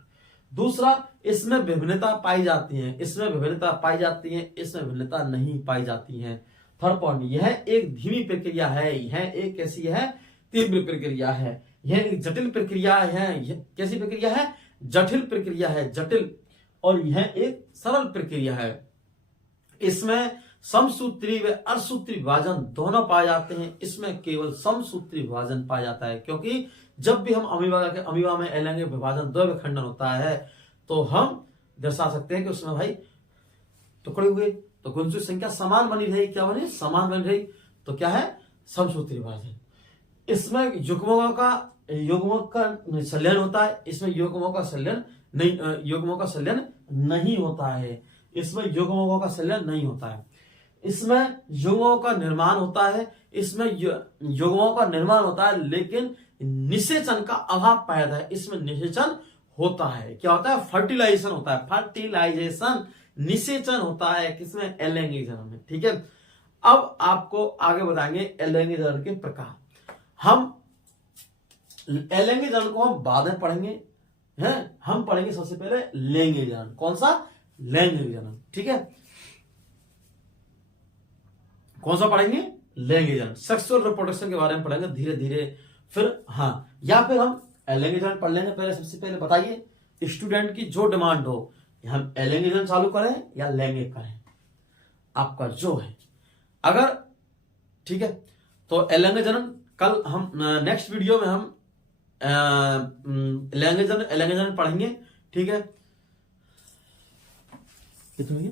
दूसरा, इसमें विभिन्नता पाई जाती है, इसमें विभिन्नता पाई जाती है, इसमें विभिन्नता नहीं पाई जाती है। थर्ड पॉइंट, यह एक धीमी प्रक्रिया है, यह एक कैसी है, तीव्र प्रक्रिया है, यह एक जटिल प्रक्रिया है, यह कैसी प्रक्रिया है, जटिल प्रक्रिया है, जटिल, और यह एक सरल प्रक्रिया है। इसमें समसूत्री व अर्धसूत्री विभाजन दोनों पाए जाते हैं, इसमें केवल समसूत्री विभाजन पाया जाता है, क्योंकि जब भी हम अमीबा में अलैंगिक विभाजन द्वय विखंडन होता है तो हम दर्शा सकते हैं कि उसमें भाई टुकड़े हुए तो गुणसूत्र संख्या समान बनी रही, क्या बनी, समान बनी रही, तो क्या है, समसूत्री विभाजन। इसमें युग्मकों का संलयन होता है, इसमें युग्मकों का संलयन नहीं होता है, इसमें युग्मकों का संलयन नहीं होता है। इसमें युग्मों का निर्माण होता है, इसमें युग्मों का निर्माण होता है, लेकिन निषेचन का अभाव पाया जाता है, इसमें निषेचन होता है, क्या होता है, फर्टिलाइजेशन होता है, फर्टिलाइजेशन, निषेचन होता है, किसमें, अलैंगिक जनन में। ठीक है, अब आपको आगे बताएंगे अलैंगिक जनन के प्रकार। हम अलैंगिक जनन को हम बाद में पढ़ेंगे, हैं, हम पढ़ेंगे सबसे पहले लैंगिक जनन। कौन सा, लैंगिक जनन। ठीक है, कौन सा पढ़ेंगे, लैंगिक जनन, सेक्सुअल रिप्रोडक्शन के बारे में पढ़ेंगे धीरे धीरे। फिर हाँ, या फिर हम अलैंगिक जनन पढ़ लेंगे। पहले सबसे पहले बताइए स्टूडेंट की जो डिमांड हो, हम अलैंगिक जनन चालू करें या लैंगिक करें, आपका जो है। अगर ठीक है तो अलैंगिक जनन कल हम नेक्स्ट वीडियो में हम अलैंगिक जनन पढ़ेंगे। ठीक है, कितने